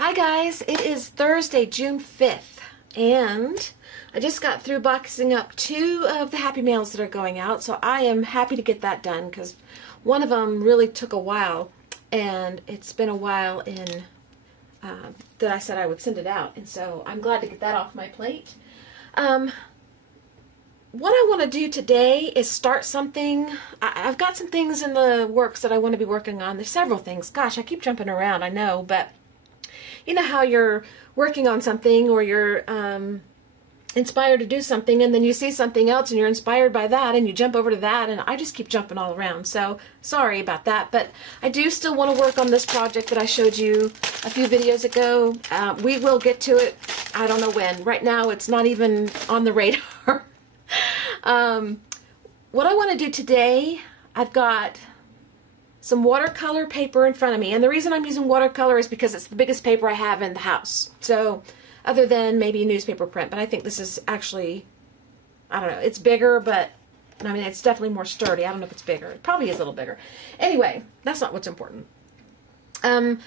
Hi guys, it is Thursday, June 5th, and I just got through boxing up 2 of the Happy Mails that are going out, so I am happy to get that done because one of them really took a while, and it's been a while that I said I would send it out, and so I'm glad to get that off my plate. What I want to do today is start something. I've got some things in the works that I want to be working on. There's several things. Gosh, I keep jumping around, I know, but you know how you're working on something or you're inspired to do something and then you see something else and you're inspired by that and you jump over to that, and I just keep jumping all around. So sorry about that, but I do still want to work on this project that I showed you a few videos ago. We will get to it. I don't know when. Right now it's not even on the radar. What I want to do today, I've got some watercolor paper in front of me, and the reason I'm using watercolor is because it's the biggest paper I have in the house. So, other than maybe newspaper print, but I think this is actually, I don't know, it's bigger, but I mean, it's definitely more sturdy. I don't know if it's bigger. It probably is a little bigger. Anyway, that's not what's important. It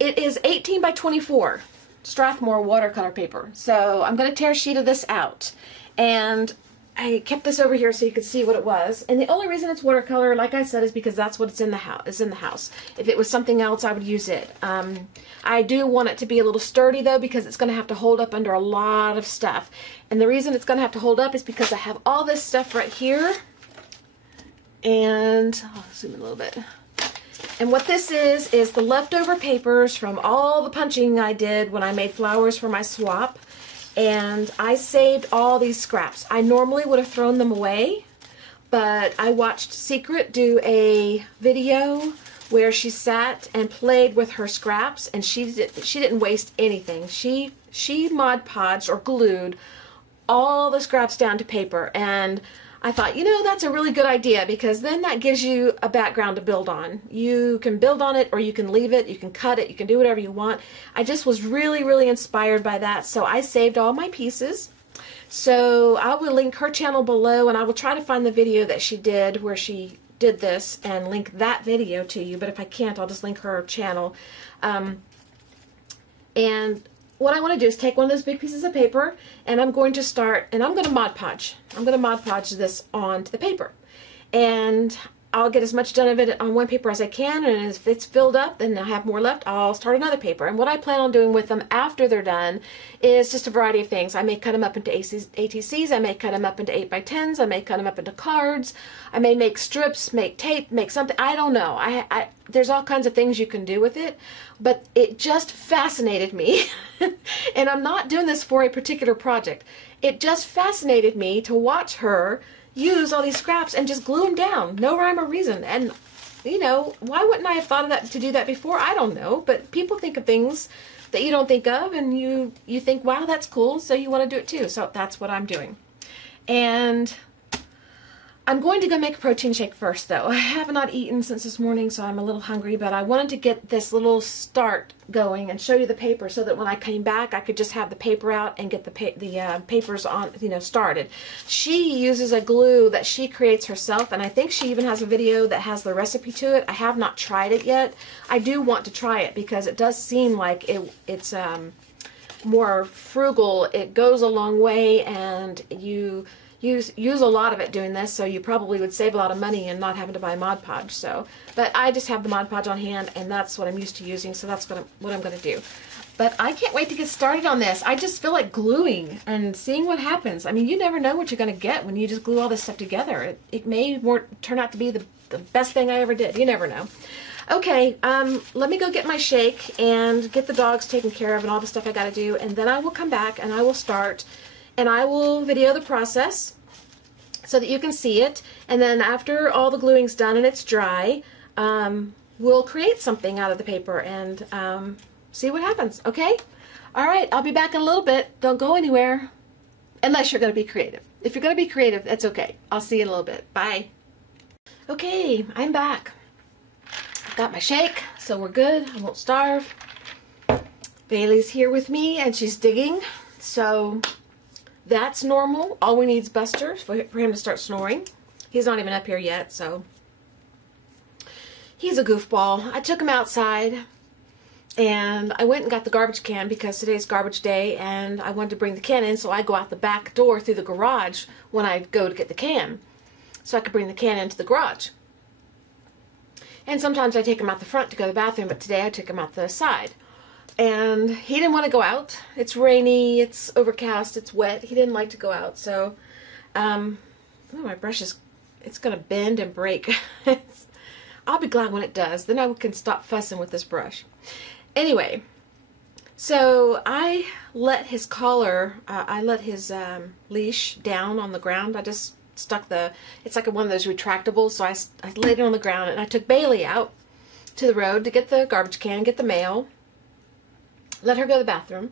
is 18 by 24 Strathmore watercolor paper. So I'm going to tear a sheet of this out, and I kept this over here so you could see what it was. And the only reason it's watercolor, like I said, is because that's what it's in the house. If it was something else, I would use it. I do want it to be a little sturdy though, because it's going to have to hold up under a lot of stuff. And the reason it's going to have to hold up is because I have all this stuff right here. And I'll zoom in a little bit. And what this is the leftover papers from all the punching I did when I made flowers for my swap. And I saved all these scraps. I normally would have thrown them away, but I watched Sigrid do a video where she sat and played with her scraps, and she didn't waste anything. She Mod Podged or glued all the scraps down to paper, and I thought, you know, that's a really good idea, because then that gives you a background to build on. You can build on it, or you can leave it, you can cut it, you can do whatever you want. I just was really, really inspired by that, so I saved all my pieces. So I will link her channel below, and I will try to find the video that she did where she did this and link that video to you, but if I can't, I'll just link her channel. And what I want to do is take one of those big pieces of paper, and I'm going to start, and I'm going to Mod Podge. I'm going to Mod Podge this onto the paper. And I'll get as much done of it on one paper as I can, and if it's filled up and I have more left, I'll start another paper. And what I plan on doing with them after they're done is just a variety of things. I may cut them up into ATCs, I may cut them up into 8x10s, I may cut them up into cards, I may make strips, make tape, make something, I don't know. There's all kinds of things you can do with it, but it just fascinated me. And I'm not doing this for a particular project. It just fascinated me to watch her use all these scraps and just glue them down. No rhyme or reason. And, you know, why wouldn't I have thought of that to do that before? I don't know. But people think of things that you don't think of, and you think, wow, that's cool, so you want to do it too. So that's what I'm doing. And I'm going to go make a protein shake first, though. I have not eaten since this morning, so I'm a little hungry, but I wanted to get this little start going and show you the paper so that when I came back, I could just have the paper out and get the papers on, you know, started. She uses a glue that she creates herself, and I think she even has a video that has the recipe to it. I have not tried it yet. I do want to try it because it does seem like it's more frugal. It goes a long way, and you use a lot of it doing this, so you probably would save a lot of money and not having to buy Mod Podge. So, but I just have the Mod Podge on hand, and that's what I'm used to using, so that's what I'm going to do. But I can't wait to get started on this. I just feel like gluing and seeing what happens. I mean, you never know what you're going to get when you just glue all this stuff together. It may turn out to be the best thing I ever did. You never know. Okay, let me go get my shake and get the dogs taken care of and all the stuff I got to do, and then I will come back and I will start. And I will video the process so that you can see it. And then after all the gluing's done and it's dry, we'll create something out of the paper and see what happens, okay? All right, I'll be back in a little bit. Don't go anywhere unless you're going to be creative. If you're going to be creative, that's okay. I'll see you in a little bit. Bye. Okay, I'm back. I've got my shake, so we're good. I won't starve. Bailey's here with me, and she's digging, so that's normal. All we need is Buster for him to start snoring. He's not even up here yet, so he's a goofball. I took him outside, And I went and got the garbage can because today's garbage day and I wanted to bring the can in, so I go out the back door through the garage when I go to get the can, so I could bring the can into the garage. And sometimes I take him out the front to go to the bathroom, but today I took him out the side. And he didn't want to go out. It's rainy, it's overcast, it's wet. He didn't like to go out, so oh, my brush is, it's going to bend and break. I'll be glad when it does. Then I can stop fussing with this brush. Anyway, so I let his collar, I let his leash down on the ground. I just stuck the, it's like one of those retractables, so I laid it on the ground, and I took Bailey out to the road to get the garbage can, get the mail, let her go to the bathroom,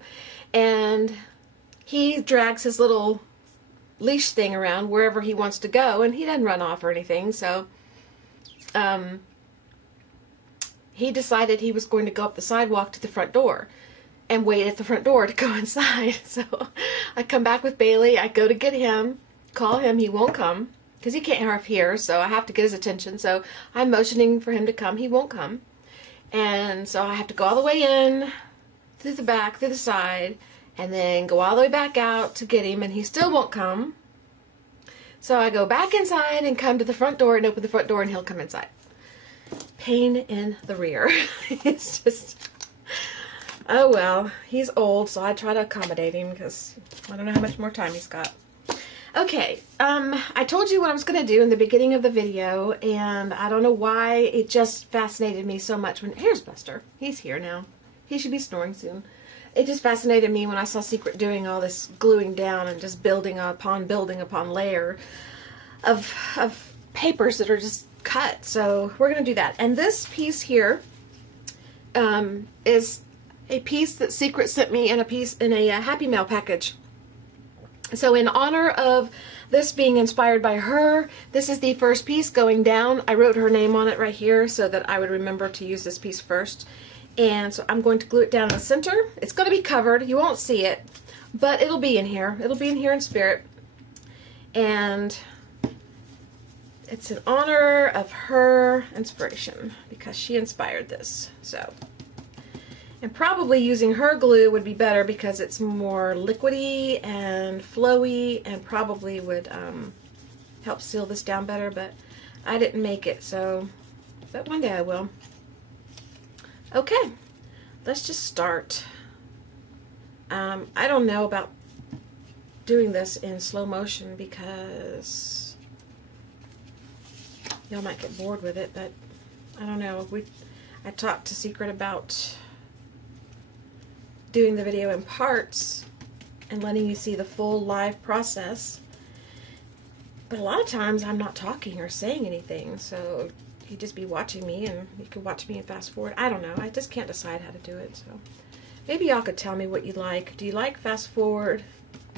and he drags his little leash thing around wherever he wants to go, and he doesn't run off or anything, so he decided he was going to go up the sidewalk to the front door and wait at the front door to go inside. So I come back with Bailey, I go to get him, call him, he won't come because he can't half hear, so I have to get his attention. So I'm motioning for him to come, he won't come. And so I have to go all the way in, through the back, through the side, and then go all the way back out to get him, and he still won't come. So I go back inside and come to the front door and open the front door, and he'll come inside. Pain in the rear. It's just, oh well, he's old, so I try to accommodate him because I don't know how much more time he's got. Okay, I told you what I was going to do in the beginning of the video, and I don't know why it just fascinated me so much when, here's Buster, he's here now. He should be snoring soon. It just fascinated me when I saw Secret doing all this gluing down and just building upon layer of papers that are just cut. So we're going to do that. And this piece here is a piece that Secret sent me in a Happy Mail package. So in honor of this being inspired by her, this is the first piece going down. I wrote her name on it right here so that I would remember to use this piece first. And so I'm going to glue it down in the center. It's going to be covered. You won't see it, but it'll be in here. It'll be in here in spirit. And it's in honor of her inspiration because she inspired this. So, and probably using her glue would be better because it's more liquidy and flowy and probably would help seal this down better, but I didn't make it, so, but one day I will. Okay, let's just start. I don't know about doing this in slow motion because y'all might get bored with it, but I don't know. I talked to Secret about doing the video in parts and letting you see the full live process, but a lot of times I'm not talking or saying anything, so you'd just be watching me and you could watch me and fast forward. I don't know. I just can't decide how to do it, so maybe y'all could tell me what you like. Do you like fast forward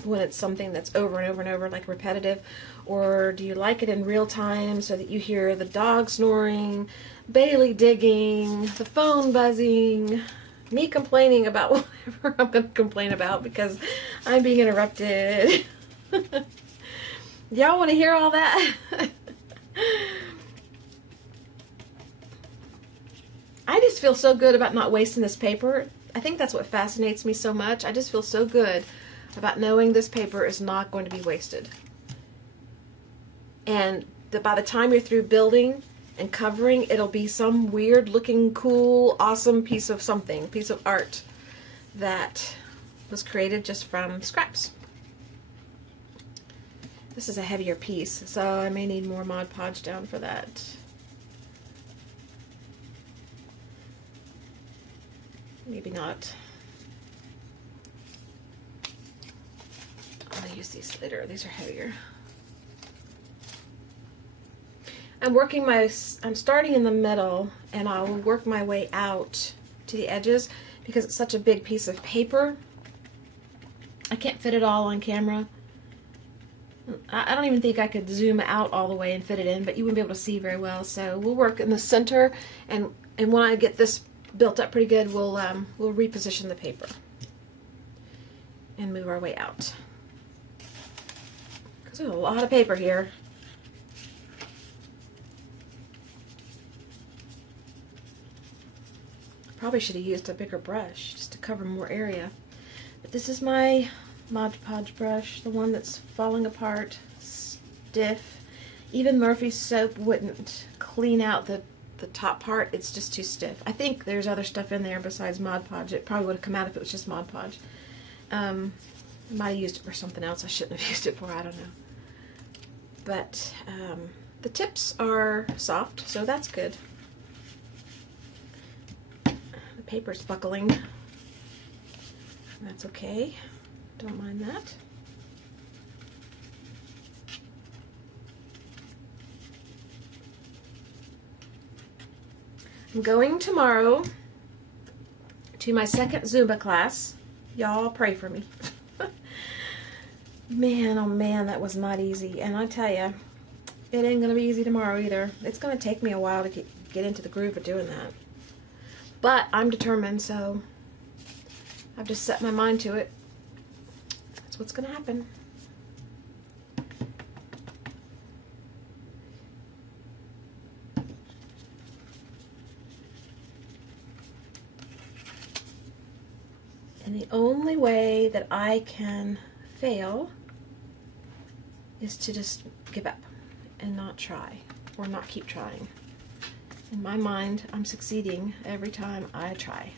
when it's something that's over and over and over, like repetitive, or do you like it in real time so that you hear the dog snoring, Bailey digging, the phone buzzing, me complaining about whatever I'm going to complain about because I'm being interrupted? Y'all want to hear all that? I just feel so good about not wasting this paper. I think that's what fascinates me so much. I just feel so good about knowing this paper is not going to be wasted. And that by the time you're through building and covering, it'll be some weird looking, cool, awesome piece of something, piece of art that was created just from scraps. This is a heavier piece, so I may need more Mod Podge down for that. Maybe not. I'll use these later. These are heavier. I'm starting in the middle, and I'll work my way out to the edges because it's such a big piece of paper. I can't fit it all on camera. I don't even think I could zoom out all the way and fit it in, but you wouldn't be able to see very well. So we'll work in the center, and when I get this built up pretty good, we'll reposition the paper and move our way out. Because there's a lot of paper here. Probably should have used a bigger brush just to cover more area. But this is my Mod Podge brush, the one that's falling apart, stiff. Even Murphy's soap wouldn't clean out the top part. It's just too stiff. I think there's other stuff in there besides Mod Podge. It probably would have come out if it was just Mod Podge. I might have used it for something else I shouldn't have used it for, I don't know. But the tips are soft, so that's good. The paper's buckling. That's okay. Don't mind that. I'm going tomorrow to my second Zumba class. Y'all pray for me. Man, oh man, that was not easy. And I tell you, it ain't going to be easy tomorrow either. It's going to take me a while to get into the groove of doing that. But I'm determined, so I've just set my mind to it. That's what's going to happen. And the only way that I can fail is to just give up and not try, or not keep trying. In my mind, I'm succeeding every time I try.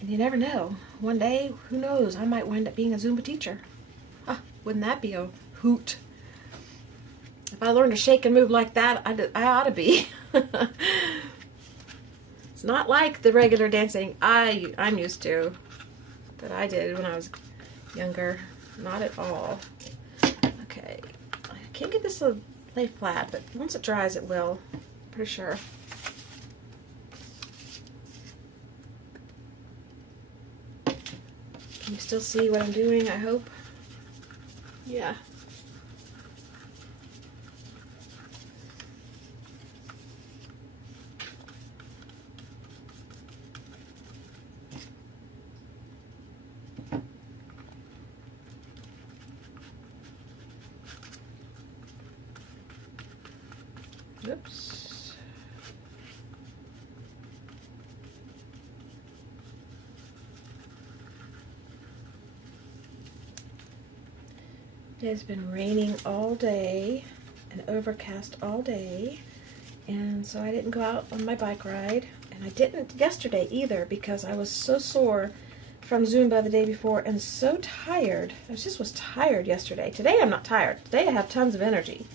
And you never know. One day, who knows, I might wind up being a Zumba teacher. Ah, wouldn't that be a hoot? If I learned to shake and move like that, I ought to be. It's not like the regular dancing I'm used to, that I did when I was younger. Not at all. Okay, I can't get this to lay flat, but once it dries it will. Pretty sure. Can you still see what I'm doing, I hope? Yeah. Oops. It has been raining all day and overcast all day, and so I didn't go out on my bike ride, and I didn't yesterday either because I was so sore from Zumba the day before and so tired. I just was tired yesterday. Today I'm not tired. Today I have tons of energy.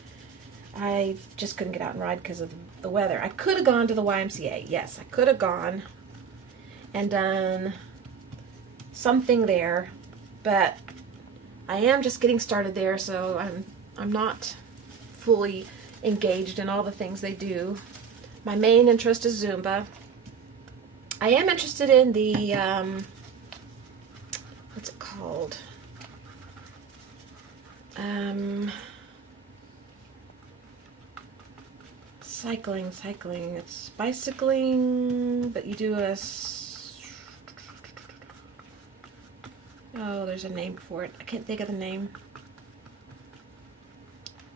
I just couldn't get out and ride because of the weather. I could have gone to the YMCA. Yes, I could have gone and done something there, but I am just getting started there, so I'm not fully engaged in all the things they do. My main interest is Zumba. I am interested in the what's it called? Cycling. It's bicycling, but you do oh, there's a name for it. I can't think of the name.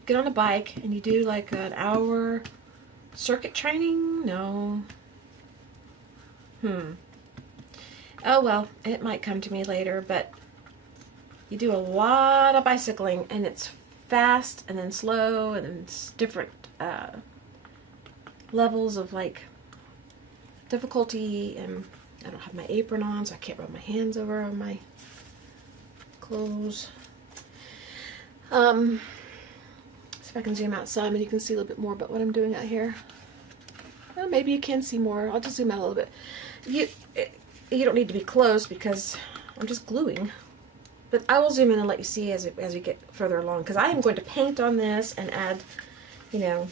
Get on a bike and you do like an hour circuit training? No. Oh well, it might come to me later, but you do a lot of bicycling and it's fast and then slow and then it's different levels of like difficulty, and I don't have my apron on, so I can't rub my hands over on my clothes. See if I can zoom out some and you can see a little bit more about what I'm doing out here. Well, maybe you can see more. I'll just zoom out a little bit. You don't need to be close because I'm just gluing. But I will zoom in and let you see as we get further along, because I am going to paint on this and add, you know,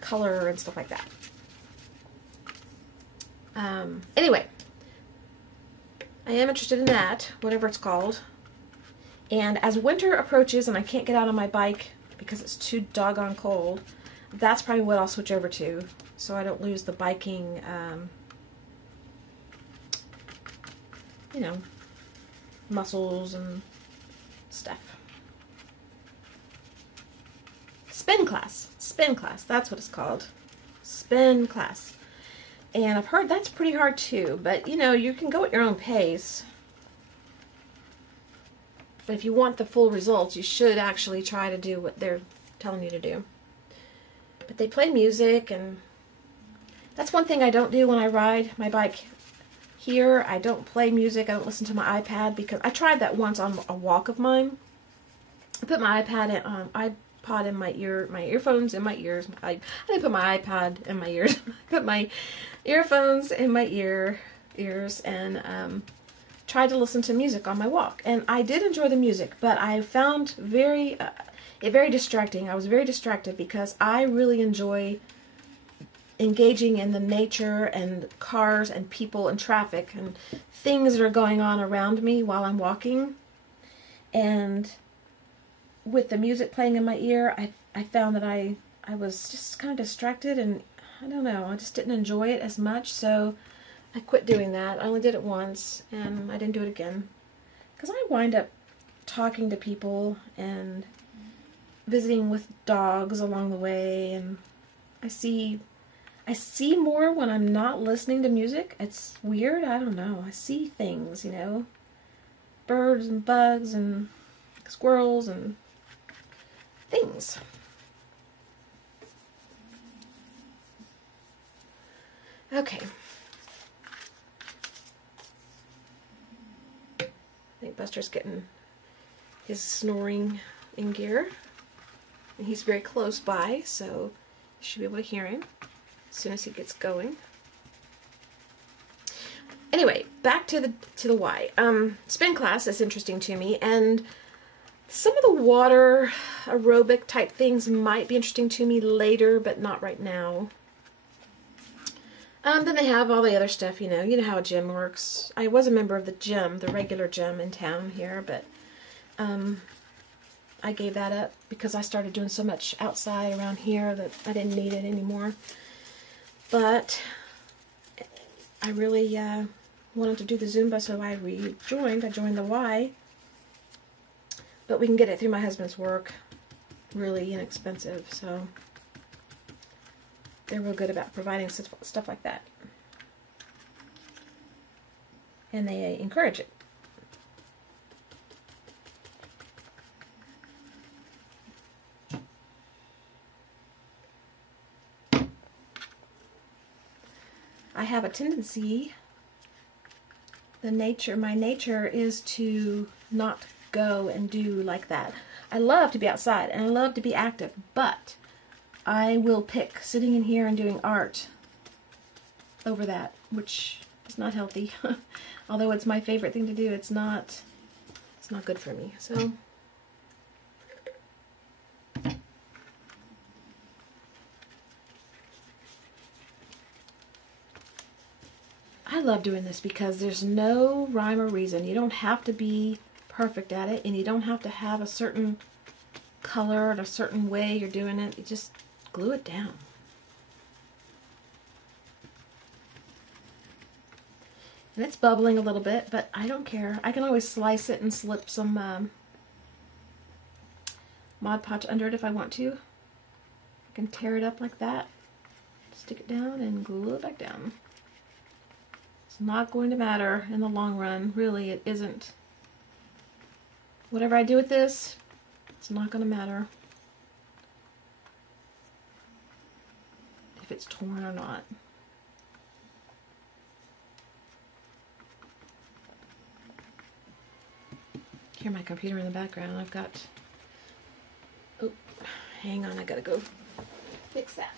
color and stuff like that. Anyway, I am interested in that, whatever it's called. And as winter approaches and I can't get out on my bike because it's too doggone cold, that's probably what I'll switch over to, so I don't lose the biking, you know, muscles and stuff. Spin class, that's what it's called. Spin class. And I've heard that's pretty hard too, but you know, you can go at your own pace. But if you want the full results, you should actually try to do what they're telling you to do. But they play music, and that's one thing I don't do when I ride my bike here. I don't play music. I don't listen to my iPad, because I tried that once on a walk of mine. I put my iPod in my ear, my earphones in my ears. I didn't put my iPod in my ears. I put my earphones in my ears and tried to listen to music on my walk. And I did enjoy the music, but I found it very distracting. I was very distracted because I really enjoy engaging in the nature and cars and people and traffic and things that are going on around me while I'm walking. And with the music playing in my ear, I found that I was just kind of distracted, and I don't know, I just didn't enjoy it as much, so I quit doing that. I only did it once, and I didn't do it again. Because I wind up talking to people and visiting with dogs along the way, and I see more when I'm not listening to music. It's weird, I don't know. I see things, you know, birds and bugs and squirrels and things. Okay. I think Buster's getting his snoring in gear. And he's very close by, so you should be able to hear him as soon as he gets going. Anyway, back to the why. Spin class is interesting to me, and some of the water aerobic type things might be interesting to me later, but not right now. Then they have all the other stuff, you know how a gym works. I was a member of the gym, the regular gym in town here, but I gave that up because I started doing so much outside around here that I didn't need it anymore. But I really wanted to do the Zumba, so I rejoined. I joined the Y. But we can get it through my husband's work, really inexpensive, so they're real good about providing stuff like that. And they encourage it. I have a tendency, my nature is to not go and do like that. I love to be outside and I love to be active, but I will pick sitting in here and doing art over that, which is not healthy. Although it's my favorite thing to do, it's not good for me. So I love doing this because there's no rhyme or reason. You don't have to be perfect at it, and you don't have to have a certain color or a certain way you're doing it. You just glue it down. And it's bubbling a little bit, but I don't care. I can always slice it and slip some Mod Podge under it if I want to. I can tear it up like that, stick it down, and glue it back down. It's not going to matter in the long run. Really, it isn't. Whatever I do with this, it's not going to matter if it's torn or not. Hear my computer in the background. I've got, oh, hang on, I gotta go fix that.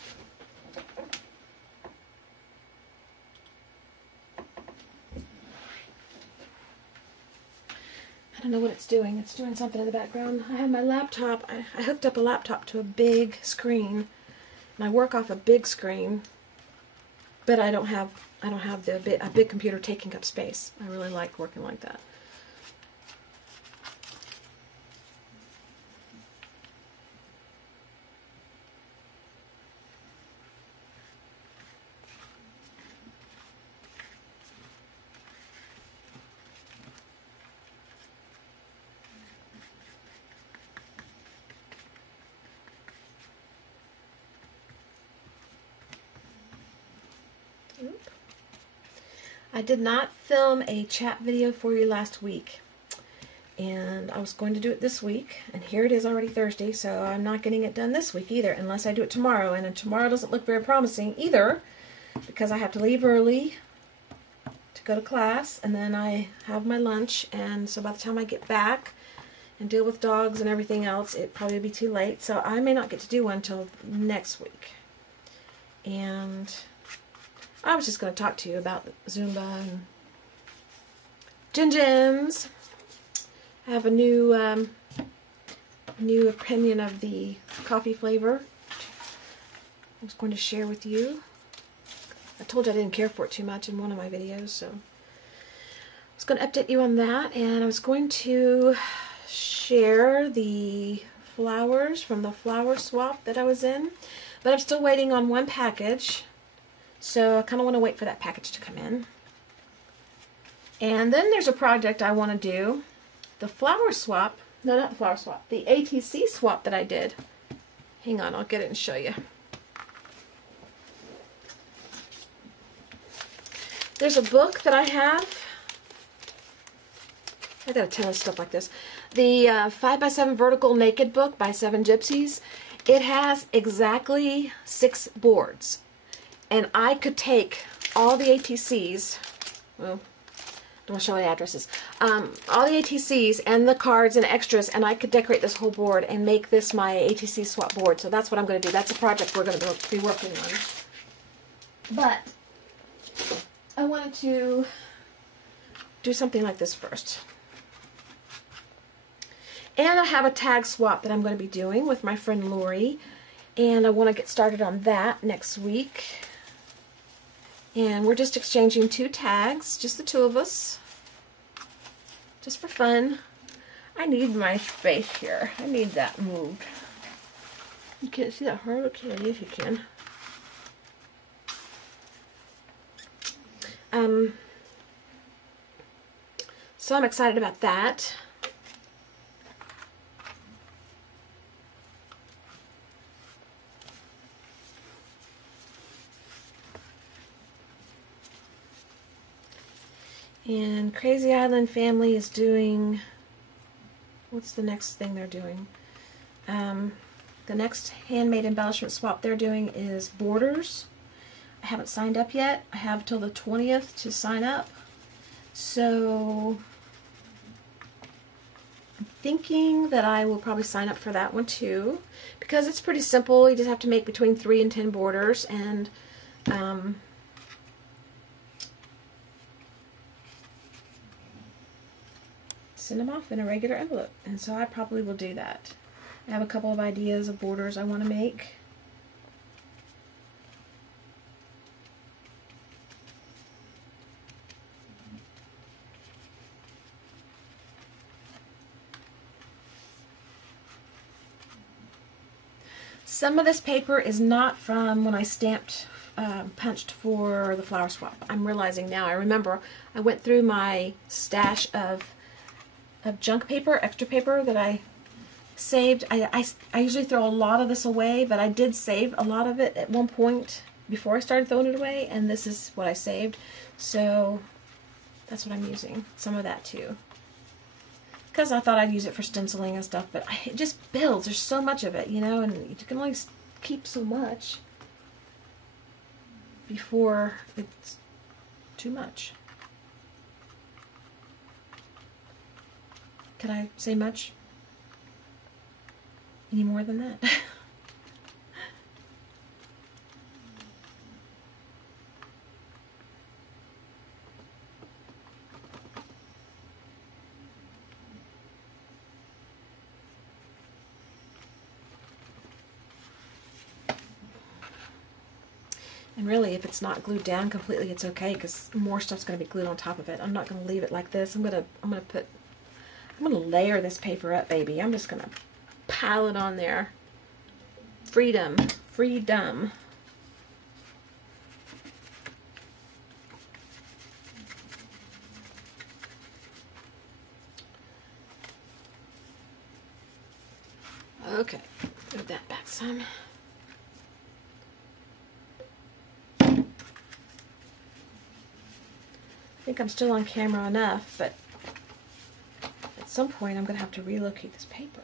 I don't know what it's doing. It's doing something in the background. I have my laptop. I hooked up a laptop to a big screen, and I work off a big screen, but I don't have a big computer taking up space. I really like working like that. Oop. I did not film a chat video for you last week, and I was going to do it this week, and here it is already Thursday, so I'm not getting it done this week either, unless I do it tomorrow, and then tomorrow doesn't look very promising either, because I have to leave early to go to class, and then I have my lunch, and so by the time I get back and deal with dogs and everything else, it probably will be too late, so I may not get to do one until next week. And I was just going to talk to you about Zumba and Gin-Gems. I have a new opinion of the coffee flavor I was going to share with you. I told you I didn't care for it too much in one of my videos, so I was going to update you on that, and I was going to share the flowers from the flower swap that I was in, but I'm still waiting on one package, so I kind of want to wait for that package to come in. And then there's a project I want to do, the flower swap, no, not the flower swap, the ATC swap that I did. Hang on, I'll get it and show you. There's a book that I have. I got a ton of stuff like this. The 5x7 Vertical Naked book by 7 Gypsies. It has exactly 6 boards. And I could take all the ATCs, well, I don't want to show the addresses, all the ATCs and the cards and extras, and I could decorate this whole board and make this my ATC swap board. So that's what I'm going to do. That's a project we're going to be working on. But I wanted to do something like this first. And I have a tag swap that I'm going to be doing with my friend Laurie, and I want to get started on that next week. And we're just exchanging 2 tags, just the 2 of us, just for fun. I need my space here. I need that moved. You can't see that hard? Okay, yes you can. So I'm excited about that. And Crazy Island Family is doing, what's the next thing they're doing? The next handmade embellishment swap they're doing is borders. I haven't signed up yet. I have till the 20th to sign up. So I'm thinking that I will probably sign up for that one too, because it's pretty simple. You just have to make between 3 and 10 borders, and send them off in a regular envelope. And so I probably will do that. I have a couple of ideas of borders I want to make. Some of this paper is not from when I stamped, punched for the flower swap. I'm realizing now. I remember I went through my stash of junk paper, extra paper that I saved. I usually throw a lot of this away, but I did save a lot of it at one point before I started throwing it away, and this is what I saved. So that's what I'm using, some of that too. Because I thought I'd use it for stenciling and stuff, but it just builds. There's so much of it, you know, and you can only keep so much before it's too much. Could I say much? Any more than that? And really, if it's not glued down completely, it's okay, because more stuff's going to be glued on top of it. I'm not going to leave it like this. I'm going to layer this paper up, baby. I'm just going to pile it on there. Freedom. Freedom. Okay. Move that back some. think I'm still on camera enough, but at some point I'm going to have to relocate this paper.